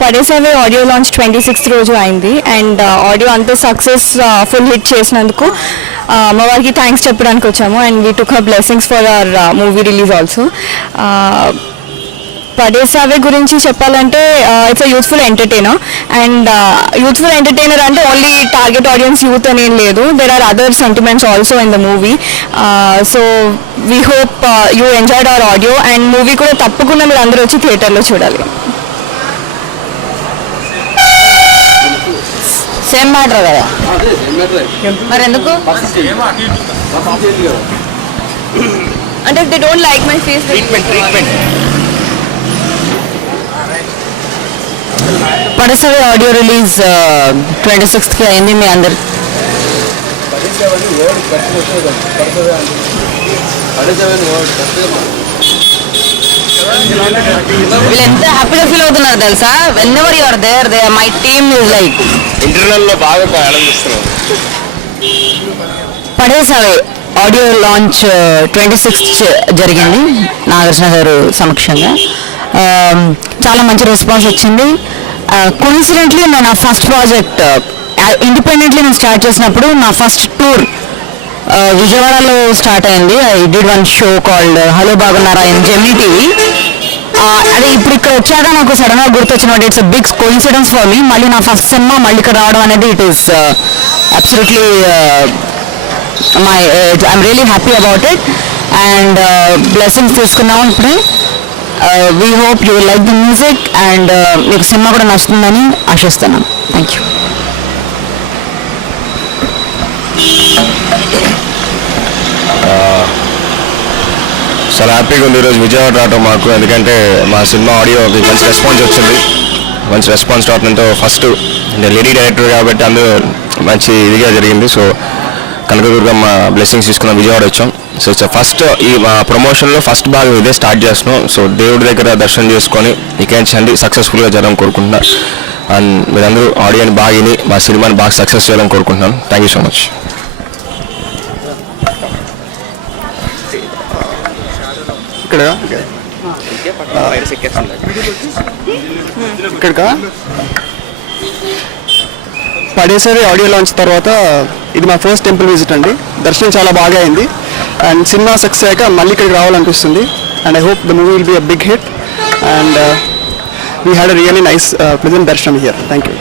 పడేసావే audio launch 26th రోజు అయింది and audio అంత సక్సెస్ ఫుల్ హిట్ చేసినందుకు అమ్మవారికి థ్యాంక్స్ చెప్పడానికి వచ్చాము and we took her blessings for our movie release also. Padesave గురించి చెప్పాలంటే it's a youthful entertainer and youthful entertainer అంటే ఓన్లీ టార్గెట్ ఆడియన్స్ యూత్ అనేం లేదు, there are other sentiments also in the movie. So we hope you enjoyed our audio and movie కూడా తప్పకుండా మీరు అందరూ వచ్చి థియేటర్లో చూడాలి. సేమ్ మ్యాటర్ కదా మరి ఎందుకు అంటే they don't like my face treatment Padesave audio release 26th అయింది. మీ అందరు వీళ్ళు ఎంత హ్యాపీగా ఫీల్ అవుతున్నారు తెలుసా. Whenever you are there they my team is like ఇంటర్నల్లో బాగా ఆనందిస్తున్నాం. పడేసావే ఆడియో లాంచ్ 26th జరిగింది నాగార్జున గారు సమక్షంగా. చాలా మంచి రెస్పాన్స్ వచ్చింది. కోఇన్సిడెంట్లీ నా ఫస్ట్ ప్రాజెక్ట్ ఇండిపెండెంట్లీ నేను స్టార్ట్ చేసినప్పుడు నా ఫస్ట్ టూర్ విజయవాడలో స్టార్ట్ అయింది. I did one show called hello బాగున్నారా ఇన్ జెమినీ టీవీ. అది ఇప్పుడు ఇక్కడ వచ్చాక నాకు సడన్గా గుర్తొచ్చిన it's a big coincidence for me. మళ్ళీ నా ఫస్ట్ సినిమా మళ్ళీ ఇక్కడ రావడం అనేది it is absolutely I'm really happy about it and blessings తీసుకున్నాము ఇప్పుడే. We hope you like the music and మీకు సినిమా కూడా నచ్చుతుందని ఆశిస్తున్నాను. Thank you. చాలా హ్యాపీగా ఉంది ఈరోజు విజయవాడ రావడం మాకు, ఎందుకంటే మా సినిమా ఆడియోకి మంచి రెస్పాన్స్ వచ్చింది. మంచి రెస్పాన్స్ రావడంతో ఫస్ట్ లేడీ డైరెక్టర్ కాబట్టి అందరూ మంచి ఇదిగా జరిగింది. సో కనకదుర్గమ్మ బ్లెస్సింగ్స్ తీసుకున్న విజయవాడ వచ్చాం. సో ఫస్ట్ ఈ మా ప్రమోషన్లో ఫస్ట్ భాగం ఇదే స్టార్ట్ చేస్తున్నాం. సో దేవుడి దగ్గర దర్శనం చేసుకొని ఇకేంచండి సక్సెస్ఫుల్గా జరగడం కోరుకుంటున్నాను. అండ్ మీరందరూ ఆడియోని బాగా విని మా సినిమాని బాగా సక్సెస్ చేయాలని కోరుకుంటున్నాను. Thank you so much. ఇక్కడ పడేసారి ఆడియో లాంచ్ తర్వాత ఇది మా ఫస్ట్ టెంపుల్ విజిట్ అండి. దర్శనం చాలా బాగా అయింది అండ్ సినిమా సక్సెస్ అయ్యాక మళ్ళీ ఇక్కడికి రావాలనిపిస్తుంది and I hope the movie will be a big hit and we had a really nice pleasant దర్శనం హియర్. Thank you.